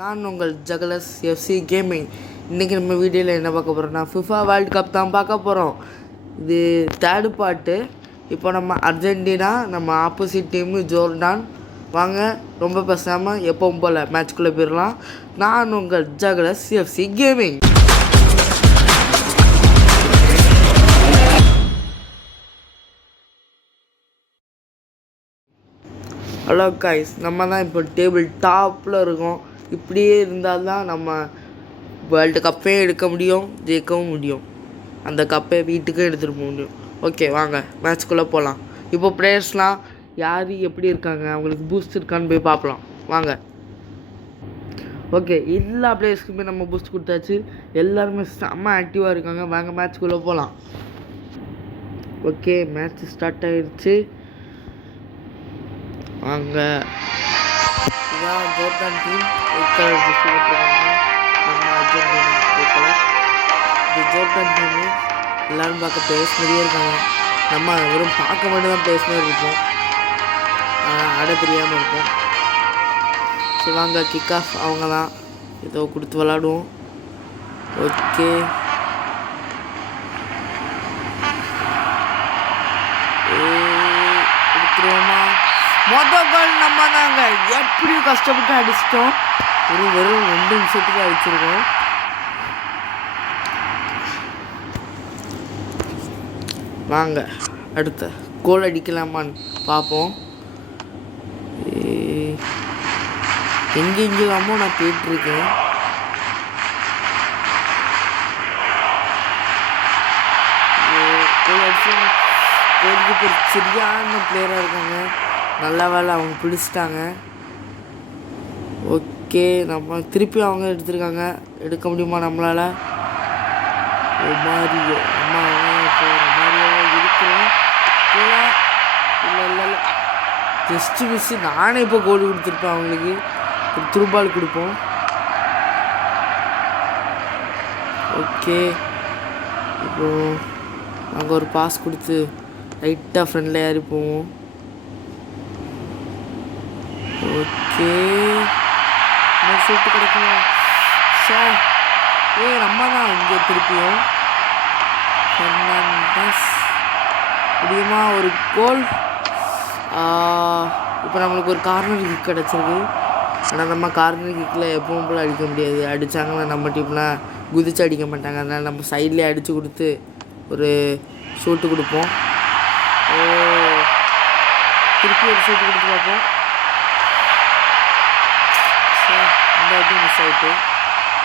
நான் உங்கள் ஜகலஸ் FC gaming. இன்றைக்கி நம்ம வீடியோவில் என்ன பார்க்க போகிறோம்னா ஃபிஃபா வேர்ல்டு கப் தான் பார்க்க போகிறோம். இது தேர்டு பார்ட்டு. இப்போ நம்ம அர்ஜென்டினா, நம்ம ஆப்போசிட் டீமு ஜோர்டான். வாங்க ரொம்ப பேசாமல் எப்பவும் போல் மேட்ச்குள்ளே போயிடலாம். நான் உங்கள் ஜகலஸ் எஃப்சி கேமிங். ஹலோ காய்ஸ், நம்ம தான் இப்போ டேபிள் டாப்பில் இருக்கோம். இப்படியே இருந்தால் தான் நம்ம வேர்ல்டு கப்பே எடுக்க முடியும், ஜெயிக்கவும் முடியும். அந்த கப்பை வீட்டுக்கும் எடுத்துகிட்டு போக முடியும். ஓகே, வாங்க மேட்ச்குள்ளே போகலாம். இப்போ பிளேயர்ஸ்லாம் யார் எப்படி இருக்காங்க, அவங்களுக்கு பூஸ்ட் இருக்கான்னு போய் பார்க்கலாம். வாங்க. ஓகே, எல்லா பிளேயர்ஸ்க்குமே நம்ம பூஸ்ட் கொடுத்தாச்சு. எல்லாருமே செம்ம ஆக்டிவாக இருக்காங்க. வாங்க மேட்ச்குள்ளே போகலாம். ஓகே, மேட்ச் ஸ்டார்ட் ஆகிடுச்சு. வாங்க. இதான் ஜோர்டான் டீம். நம்ம அர்ஜென்டினா போக்கலை. இது ஜோர்டான் டீமு. எல்லோரும் பார்க்க பிளேயர்ஸ் மாதிரியே இருக்காங்க. நம்ம வெறும் பார்க்க மட்டும் தான் பிளேயர்ஸ் மாதிரி இருப்போம், அடை தெரியாமல் இருப்போம். சரி வாங்க, கிக் ஆஃப் அவங்க தான். ஏதோ கொடுத்து விளாடுவோம். ஓகே, கொடுத்துருவோமா? மொதல் கோல் நம்ம தாங்க. எப்படி கஷ்டப்பட்டு அடிச்சிட்டோம். வெறும் 2 நிமிஷத்துக்கு அடிச்சிருக்கோம். வாங்க அடுத்த கோல் அடிக்கலாமான்னு பார்ப்போம். எங்கெங்கெல்லாமோ நான் போயிட்டுருக்கேன். கோல் அடிச்சு கோலுக்கு ஒரு சரியான பிளேயராக இருக்காங்க. நல்ல வேலை அவங்க பிடிச்சிட்டாங்க. ஓகே, நம்ம திருப்பி அவங்க எடுத்துருக்காங்க. எடுக்க முடியுமா நம்மளால்? மாதிரியோ நம்ம இருக்கிறோம். இல்லை இல்லை இல்லை இல்லை, ஜஸ்ட்டு மிஸ்ஸு. நானே இப்போ கோல் கொடுத்துருப்பேன் அவங்களுக்கு. ஒரு துருபால் கொடுப்போம். ஓகே, இப்போ நாங்கள் ஒரு பாஸ் கொடுத்து லைட்டாக ஃப்ரெண்டில் ஏறி போவோம். ஓகே, சூட்டு கிடைக்குமா? சார் நம்ம தான் இங்கே திருப்பியும் ஃபெர்னாண்டஸ் முடியுமா? ஒரு கோல். இப்போ நம்மளுக்கு ஒரு கார்னர் கிக் கிடச்சிருக்கு. ஆனால் நம்ம கார்னர் கிக்கில் எப்பவும் போல் அடிக்க முடியாது. அடித்தாங்கன்னா நம்ம டீம்லாம் குதிச்சு அடிக்க மாட்டாங்க. அதனால் நம்ம சைட்லேயே அடித்து கொடுத்து ஒரு ஷூட்டு கொடுப்போம். திருப்பி ஒரு ஷூட்டு கொடுத்து பார்ப்போம். அந்த வாட்டி மிஸ் ஆகிட்டு.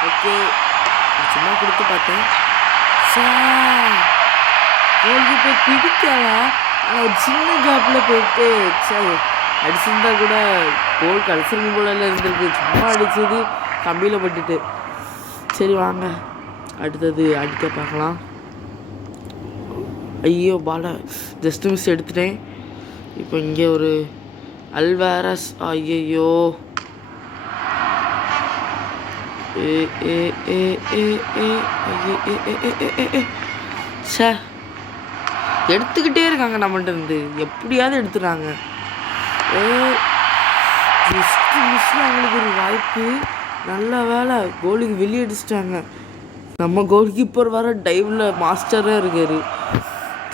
ஓகே, சும்மா கொடுத்து பார்த்தேன். கோல்க்கு போய் பிடிக்கவா? ஆனால் ஒரு சின்ன கேப்பில் போயிட்டு அடிச்சிருந்தா கூட கோல் கடைசிக்கும் போல இருந்திருக்கு. சும்மா அடித்தது கம்பியில் பட்டுட்டு. சரி வாங்க அடுத்தது அடிக்க பார்க்கலாம். ஐயோ, பாலை ஜஸ்ட் மிஸ் எடுத்துட்டேன். இப்போ இங்கே ஒரு அல்வாரஸ். ஐயோ, எடுத்துக்கிட்டே இருக்காங்க நம்மள்ட்ட இருந்து. எப்படியாவது எடுத்துடுறாங்க. ஜஸ்ட் மிஸ்ல அவங்களுக்கு ஒரு வாய்ப்பு. நல்ல வேலை, கோலுக்கு வெளியே அடிச்சிட்டாங்க. நம்ம கோல் கீப்பர் வர டைவில் மாஸ்டராக இருக்கார்.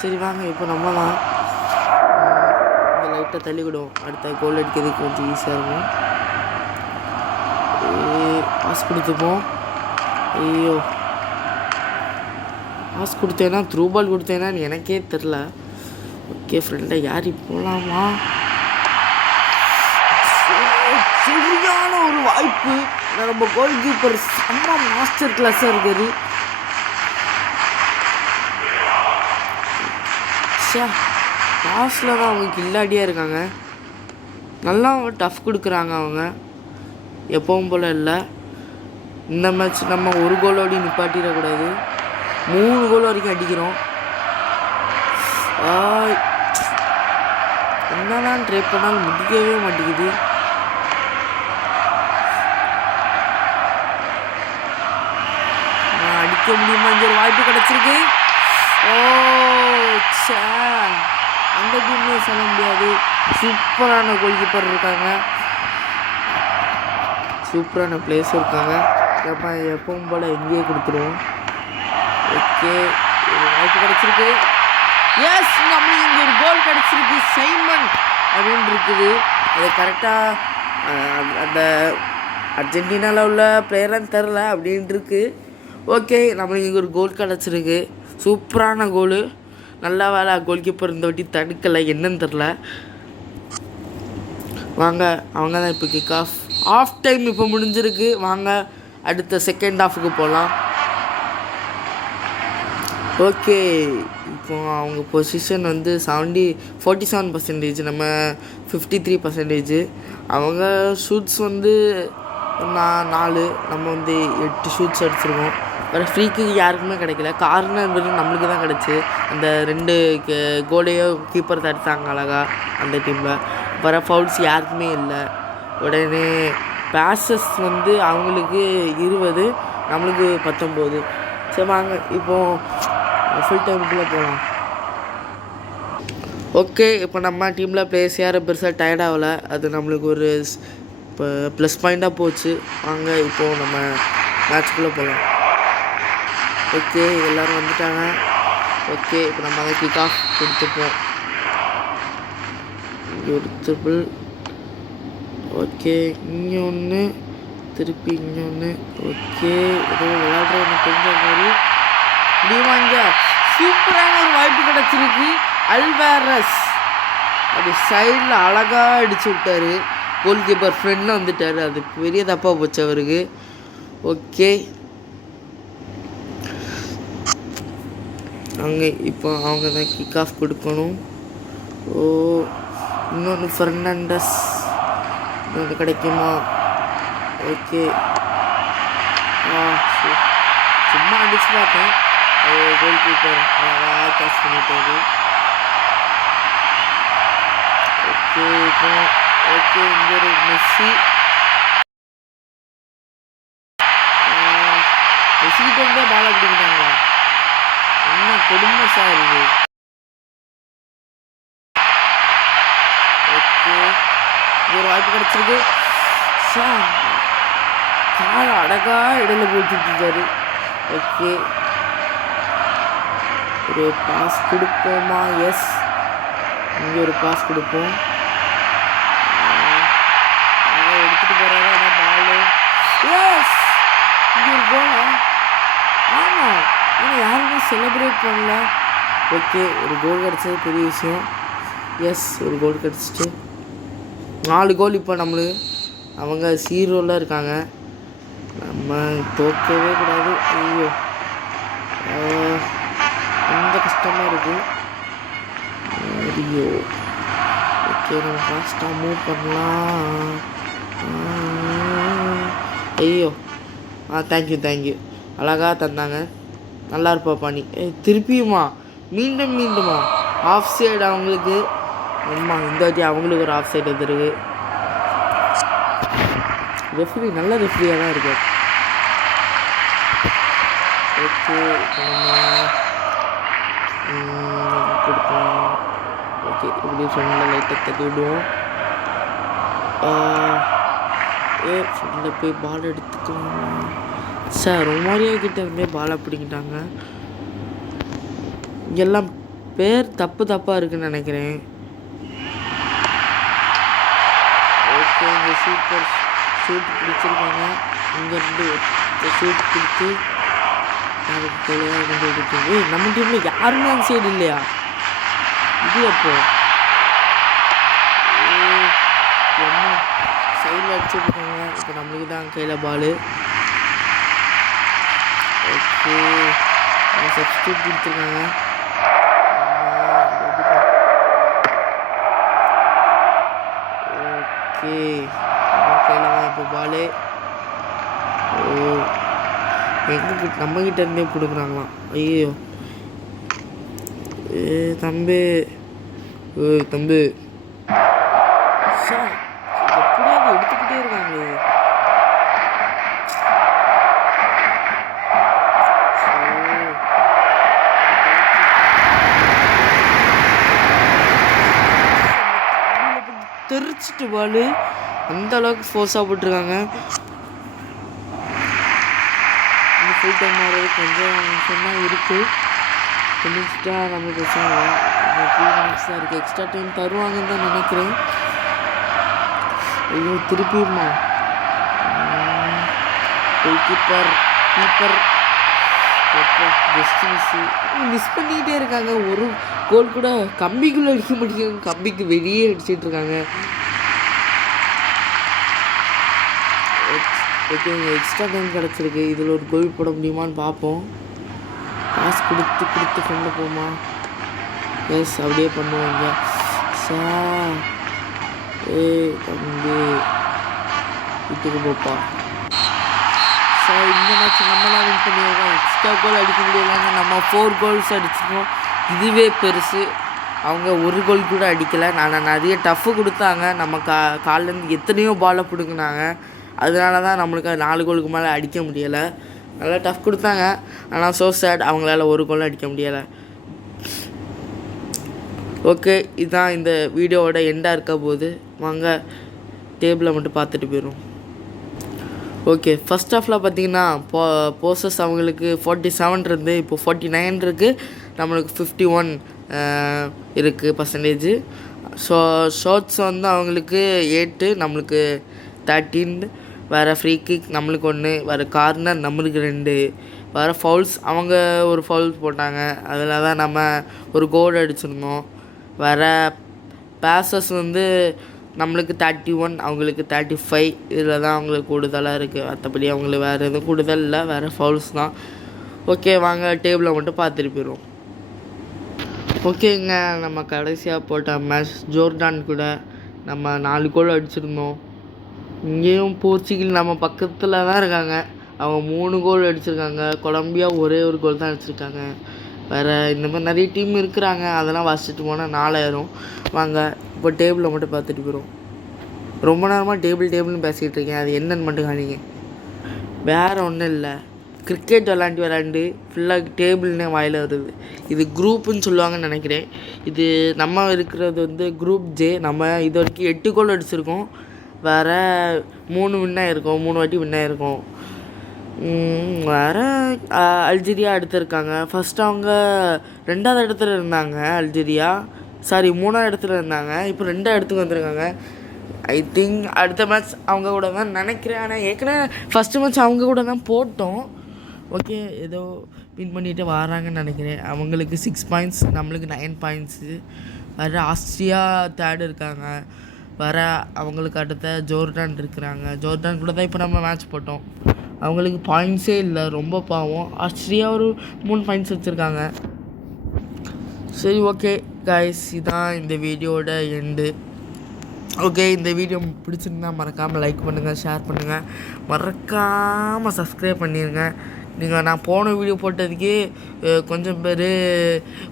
சரி வாங்க, இப்போ நம்ம தான் இந்த லைட்டாக தள்ளிவிடுவோம். அடுத்த கோல் அடிக்கிறதுக்கு கொஞ்சம் ஈஸியாக இருக்கும். பாஸ் கொடுத்துப்போம். ஐயோ, பாஸ் கொடுத்தேன்னா த்ரூ பால் கொடுத்தேன்னான்னு எனக்கே தெரில. ஓகே, ஃப்ரெண்டை யாரி போகலாமா? சரியான ஒரு வாய்ப்பு. நம்ம கோல் கீப்பர் செம்ம மாஸ்டர் கிளாஸாக இருக்காரு. பாஸில் தான் அவங்க கில்லாடியாக இருக்காங்க. நல்லா டஃப் கொடுக்குறாங்க அவங்க. எப்பவும் போல் இல்லை. இந்த மேட்ச் நம்ம ஒரு கோலோடி நிப்பாட்டிடக்கூடாது. 3 கோல் வரைக்கும் அடிக்கிறோம். என்னதான் ட்ரை பண்ணாலும் முடிக்கவே மாட்டேங்குது. அடிக்க முடியுமா? இங்கே ஒரு வாய்ப்பு கிடச்சிருக்கு. அந்த டீம்னே சொல்ல முடியாது. சூப்பரான கோல் கீப்பர் இருக்காங்க. சூப்பரான பிளேஸும் இருக்காங்க. நம்ம எப்பவும் போல் எங்கேயே கொடுத்துருவோம். ஓகே, ஒரு வாய்ப்பு கிடச்சிருக்கு. எஸ், நம்மளுக்கு இங்கே ஒரு கோல் கிடச்சிருக்கு. சைமன் அப்படின்னு இருக்குது. அது கரெக்டாக அந்த அர்ஜென்டினாவில் உள்ள பிளேயர்லாம் தெரில அப்படின்ட்டு இருக்கு. ஓகே, நம்மளுக்கு இங்கே ஒரு கோல் கிடச்சிருக்கு. சூப்பரான கோலு. நல்லா வேலை, கோல் கீப்பர் இந்த வாட்டி தடுக்கலை, என்னன்னு தெரில. வாங்க, அவங்க தான் இப்போ கிக் ஆஃப் டைம் இப்போ முடிஞ்சிருக்கு. வாங்க அடுத்த செகண்ட் ஹாஃபுக்கு போகலாம். ஓகே, இப்போ அவங்க பொசிஷன் வந்து 47%, நம்ம 53%. அவங்க ஷூட்ஸ் வந்து 4, நம்ம வந்து 8 ஷூட்ஸ் அடிச்சிருக்கோம். வேறு ஃப்ரீக்கு யாருக்குமே கிடைக்கல. கார்னர் வெறும் நம்மளுக்கு தான் கிடச்சி. அந்த 2 கோலையோ கீப்பர் தடுத்தாங்க அழகா அந்த டீமில். வர ஃபவுல்ஸ் யாருக்குமே இல்லை. உடனே பேசஸ் வந்து அவங்களுக்கு 20, நம்மளுக்கு 19. சரி வாங்க இப்போது ஃபுல் டைமுக்குள்ளே போகலாம். ஓகே, இப்போ நம்ம டீமில் பிளேயர்ஸ் யாரும் பெருசாக டயர்ட் ஆகலை. அது நம்மளுக்கு ஒரு இப்போ ப்ளஸ் பாயிண்ட்டாக போச்சு. வாங்க இப்போது நம்ம மேட்ச்குள்ளே போகலாம். ஓகே, எல்லோரும் வந்துட்டாங்க. ஓகே, இப்போ நம்ம அதை கிக் ஆஃப் கொடுத்துப்போம். ஒரு ட்ரிபிள். ஓகே, இங்கே ஒன்று, திருப்பி இங்கே ஒன்று. ஓகே, ஏதோ விளையாடுற தெரிஞ்ச மாதிரி முடியுமா? இங்கே சூப்பரான ஒரு வாய்ப்பு கிடச்சிருக்கு. அல்வாரஸ் அப்படி சைடில் அழகாக அடிச்சு விட்டார். கோல் கீப்பர் ஃப்ரெண்டில் வந்துட்டார். அது பெரிய தப்பாக போச்சு அவருக்கு. ஓகே, அவங்க தான் கிக் ஆஃப் கொடுக்கணும். ஓ, இன்னொன்று ஃபெர்னாண்டஸ், இன்னொன்று கிடைக்குமா? ஓகே, சும்மா அடிச்சு பார்த்தேன். கோல் கீப்பர் அழகாக கேட்ச் பண்ணிட்டாரு. ஓகே, இப்போ ஓகே, இங்கே ஒரு மெஸ்ஸிக்கிட்ட இருந்தே பால் அப்படிங்கிட்டாங்களா? என்ன கொடுமை சார் இது. ஓகே, இங்கே ஒரு வாய்ப்பு கிடச்சிருக்கு. சார் கால் அழகாக இடையில போட்டுருக்காரு. ஓகே, ஒரு பாஸ் கொடுப்போமா? எஸ், இங்கே ஒரு பாஸ் கொடுப்போம். எடுத்துகிட்டு போகிறாரு. ஆனால் பாலு. எஸ், இங்கே ஒரு கோலா? ஆமாம், ஆனால் யாருமே செலிப்ரேட் பண்ணல. ஓகே, ஒரு கோல் கிடச்சது பெரிய விஷயம். எஸ், ஒரு கோல் கிடச்சிட்டு 4 கோல். இப்போ நம்மளுக்கு அவங்க 0ல் இருக்காங்க. நம்ம தோற்கவே கூடாது. ஐயோ, கொஞ்சம் கஷ்டமாக இருக்குது. ஐயோ, ஓகே, நம்ம ஃபாஸ்ட்டாக மூவ் பண்ணலாம். ஐயோ, தேங்க்யூ, அழகாக தந்தாங்க. நல்லா இருப்பா பாணி. திருப்பியுமா? மீண்டுமா? ஆஃப் சைடு அவங்களுக்கு. அம்மா, இந்த வாட்டி அவங்களுக்கு ஒரு ஆஃப் சைடு வந்துருக்கு. ரெஃப்ரி நல்ல ரெஃப்ரியாக தான் இருக்கு. ஓகே, நம்ம கொடுப்போம். ஓகே, இப்படி ஃப்ரெண்டில் லைட்டை தட்டி விடுவோம். ஃப்ரெண்டில் போய் பால் எடுத்துக்கலாம். சார் ரொமாரியோ கிட்ட இருந்தே பால் பிடிக்கிட்டாங்க. இங்கெல்லாம் பேர் தப்பாக இருக்குன்னு நினைக்கிறேன். ஓகே, இங்கே ஷூட் பிடிச்சிருக்காங்க. இங்கேருந்து ஷூட் கொடுத்து அதுக்கு தொலையாக கொண்டு எடுத்து. நம்ம டீமில் யாருமே அந்த சைடு இல்லையா? இது அப்போ என்ன சைடில் அடிச்சுருக்காங்க. இப்போ நம்மளுக்கு தான் கையில் பாலு. ஓகே, சப்ஸ்டியூட் கொடுத்துருக்காங்க. ஓகே, கையில் இப்போ பாலு. ஓ, நம்மக்கிட்ட இருந்தே கொடுக்குறாங்களாம். ஐயோ, தம்பி சார் எப்படியாவது எடுத்துக்கிட்டே இருக்காங்களே. தெரிச்சிட்டு பால் அந்த அளவுக்கு ஃபோர்ஸாக போட்டிருக்காங்க. ஃபுல் டைம் ஆகிறது கொஞ்சம் நிமிஷம் இருக்குது. முடிச்சுட்டா நம்ம பிரச்சனை இல்லை. 3 மினிட்ஸ் தான் இருக்குது. எக்ஸ்ட்ரா டைம் தருவாங்கன்னு தான் நினைக்கிறேன். ஐயோ திருப்பியுமா கீப்பர் ஜஸ்ட் மிஸ் பண்ணிக்கிட்டே இருக்காங்க. ஒரு கோல் கூட கம்பிக்குள்ளே அடிக்க மாட்டேங்காங்க, கம்பிக்கு வெளியே அடிச்சிட்டு இருக்காங்க. ஓகே எக்ஸ்ட்ரா டைம் கிடச்சிருக்கு. இதில் ஒரு கோல் போட முடியுமான்னு பார்ப்போம். காசு கொடுத்து கொண்டு போமா? எஸ் அப்படியே பண்ணுவாங்க. தம்பி வீட்டுக்கு போப்பா. இந்த மேட்ச் நம்ம தான் வின் பண்ணியிருக்கோம். எக்ஸ்ட்ரா கோல் அடிக்க முடியலைங்க. நம்ம 4 கோல்ஸ் அடிச்சிருக்கோம். இதுவே பெருசு. அவங்க ஒரு கோல் கூட அடிக்கலை. நான் நிறைய டஃப்பு கொடுத்தாங்க. நம்ம கால்லேருந்து எத்தனையோ பாலை பிடுங்கினாங்க. அதனால தான் நம்மளுக்கு 4 கோலுக்கு மேலே அடிக்க முடியலை. நல்லா டஃப் கொடுத்தாங்க. ஆனால் ஸோ சேட், அவங்களால ஒரு கோலும் அடிக்க முடியலை. ஓகே இதுதான் இந்த வீடியோவோட எண்டாக இருக்க போது. வாங்க டேபிளை மட்டும் பார்த்துட்டு போயிடும். ஓகே ஃபஸ்ட் ஹாஃபில் பார்த்தீங்கன்னா போசஸ் அவங்களுக்கு 47 இருந்து இப்போ 49 இருக்குது. நம்மளுக்கு 51 இருக்குது பர்சன்டேஜ். ஷார்ட்ஸ் வந்து அவங்களுக்கு 8, நம்மளுக்கு 13. வேறு ஃப்ரீ கிக் நம்மளுக்கு 1, வேறு கார்னர் நம்மளுக்கு 2, வேறு ஃபவுல்ஸ் அவங்க ஒரு ஃபவுல்ஸ் போட்டாங்க. அதில் தான் நம்ம ஒரு கோல் அடிச்சிருந்தோம். வேறு பேசஸ் வந்து நம்மளுக்கு 31, அவங்களுக்கு 35. இதில் தான் அவங்களுக்கு கூடுதலாக இருக்குது. மற்றபடி அவங்களுக்கு வேறு எதுவும் கூடுதல் இல்லை, வேறு ஃபவுல்ஸ் தான். ஓகே வாங்க டேபிளை மட்டும் பார்த்துட்டு போயிடுவோம். ஓகேங்க நம்ம கடைசியாக போட்ட மேட்ச் ஜோர்டான் கூட நம்ம 4 கோல் அடிச்சிருந்தோம். இங்கேயும் போர்ச்சுகல் நம்ம பக்கத்தில் தான் இருக்காங்க. அவங்க 3 கோல் அடிச்சிருக்காங்க. கொலம்பியா ஒரே ஒரு கோல் தான் அடிச்சிருக்காங்க. வேறு இந்த மாதிரி நிறைய டீம் இருக்கிறாங்க. அதெல்லாம் வசிச்சுட்டு போனால் 4000. வாங்க இப்போ டேபிளை மட்டும் பார்த்துட்டு போயிடும். ரொம்ப நேரமாக டேபிள்னு பேசிக்கிட்டு இருக்கேன். அது என்னன்னு மட்டும் காணிங்க. வேறு ஒன்றும் இல்லை, கிரிக்கெட் விளாண்டு ஃபுல்லாக டேபிள்னே வாயில் வருது. இது குரூப்புன்னு சொல்லுவாங்கன்னு நினைக்கிறேன். இது நம்ம இருக்கிறது வந்து குரூப் ஜே. நம்ம இது வரைக்கும் 8 கோல் அடிச்சிருக்கோம். வேறு 3 வின்னாக இருக்கும், 3 வாட்டி வின்னாக இருக்கும். வேறு அல்ஜீரியா எடுத்திருக்காங்க. ஃபஸ்ட்டு அவங்க 2வது இடத்துல இருந்தாங்க. அல்ஜீரியா 3வது இடத்துல இருந்தாங்க. இப்போ 2வது இடத்துக்கு வந்திருக்காங்க. ஐ திங்க் அடுத்த மேட்ச் அவங்க கூட தான் நினைக்கிறேன். ஆனால் ஏற்கனவே ஃபஸ்ட்டு மேட்ச் அவங்க கூட தான் போட்டோம். ஓகே ஏதோ வின் பண்ணிட்டு வராங்கன்னு நினைக்கிறேன். அவங்களுக்கு 6 பாயிண்ட்ஸ், நம்மளுக்கு 9 பாயிண்ட்ஸு. வேறு ஆஸ்திரியா 3rd இருக்காங்க. வேறு அவங்களுக்கு அடுத்த ஜோர்டான் இருக்கிறாங்க. ஜோர்டான் கூட தான் இப்போ நம்ம மேட்ச் போட்டோம். அவங்களுக்கு பாயிண்ட்ஸே இல்லை, ரொம்ப பாவம். ஆஸ்திரியா ஒரு 3 பாயிண்ட்ஸ் வச்சுருக்காங்க. சரி ஓகே கைஸ், இதுதான் இந்த வீடியோட எண்டு. ஓகே இந்த வீடியோ பிடிச்சிருந்தா மறக்காமல் லைக் பண்ணுங்கள், ஷேர் பண்ணுங்கள், மறக்காமல் சப்ஸ்கிரைப் பண்ணிடுங்க. நான் போன வீடியோ போட்டதுக்கே கொஞ்சம் பேர்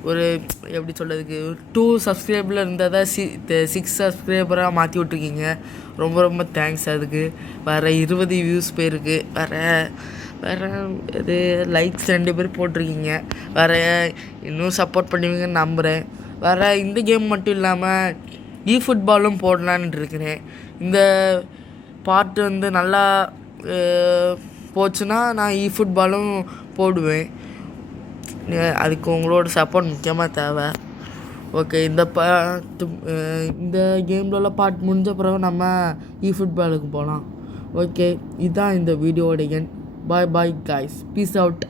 ஒரு எப்படி சொல்கிறதுக்கு 2 சப்ஸ்கிரைபில் இருந்ததை 6 சப்ஸ்கிரைபராக மாற்றி விட்ருக்கீங்க. ரொம்ப தேங்க்ஸ் அதுக்கு. வேறு 20 வியூஸ் போயிருக்கு. வேறு இது லைக்ஸ் 2 பேர் போட்டிருக்கீங்க. வேறு இன்னும் சப்போர்ட் பண்ணுவீங்கன்னு நம்புகிறேன். வேறு இந்த கேம் மட்டும் இல்லாமல் ஃபுட்பாலும் போடலான்னு இருக்கிறேன். இந்த பார்ட் வந்து நல்லா போச்சுன்னா நான் ஃபுட்பாலும் போடுவேன். அதுக்கு உங்களோட சப்போர்ட் முக்கியமாக தேவை. ஓகே இந்த கேமில் உள்ள பார்ட் முடிஞ்ச பிறகு நம்ம ஃபுட்பாலுக்கு போகலாம். ஓகே இதுதான் இந்த வீடியோட எண். Bye guys, peace out.